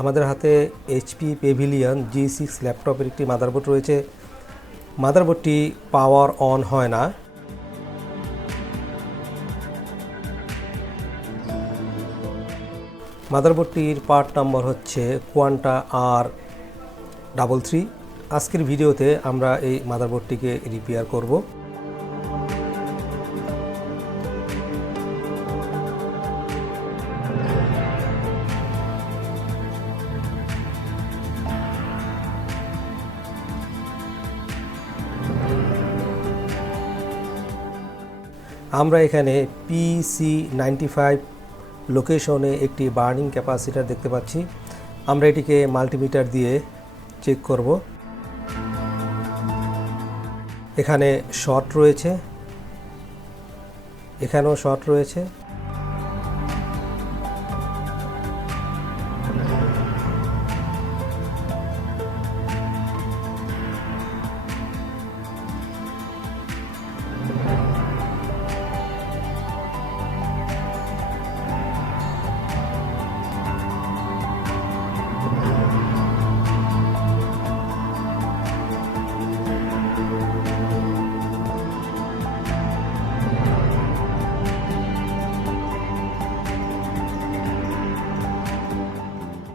আমাদের হাতে HP Pavilion জি six ল্যাপটপের একটি মাদারবোর্ড রয়েছে। মাদারবোর্ডটি পাওয়ার অন হয় না। মাদারবোর্ডটির পার্ট নাম্বার হচ্ছে কোয়ান্টা আর ডাবল থ্রি। আজকের ভিডিওতে আমরা এই মাদারবোর্ডটিকে রিপেয়ার করব। আমরা এখানে পিসি নাইনটি ফাইভ লোকেশনে একটি বার্নিং ক্যাপাসিটার দেখতে পাচ্ছি। আমরা এটিকে মাল্টিমিটার দিয়ে চেক করব। এখানে শর্ট রয়েছে। এখানেও শর্ট রয়েছে।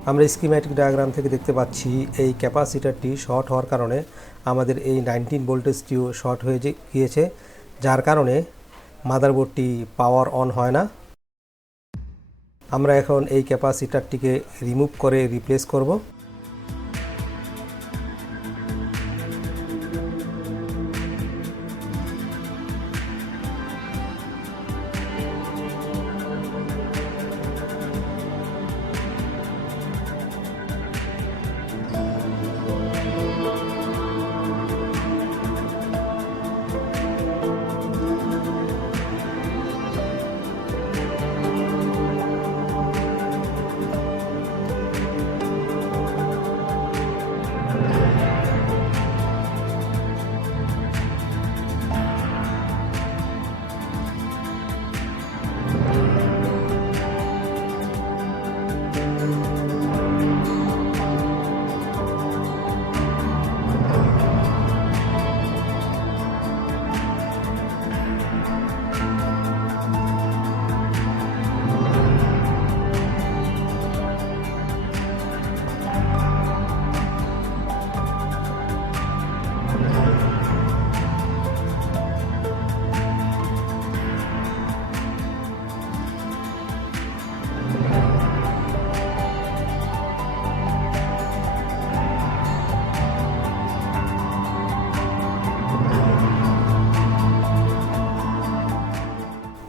আমরা স্কিম্যাটিক ডায়াগ্রাম থেকে দেখতে পাচ্ছি, এই ক্যাপাসিটারটি শর্ট হওয়ার কারণে আমাদের এই নাইনটিন ভোল্টেজটিও শর্ট হয়ে গিয়েছে, যার কারণে মাদারবোর্ডটি পাওয়ার অন হয় না। আমরা এখন এই ক্যাপাসিটারটিকে রিমুভ করে রিপ্লেস করব।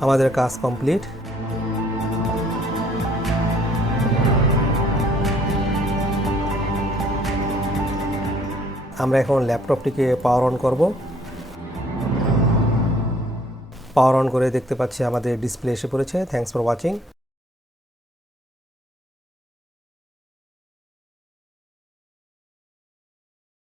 আমাদের কাজ কমপ্লিট। আমরা এখন ল্যাপটপটিকে পাওয়ার অন করব। পাওয়ার অন করে দেখতে পাচ্ছি আমাদের ডিসপ্লে এসে পড়েছে। Thanks for watching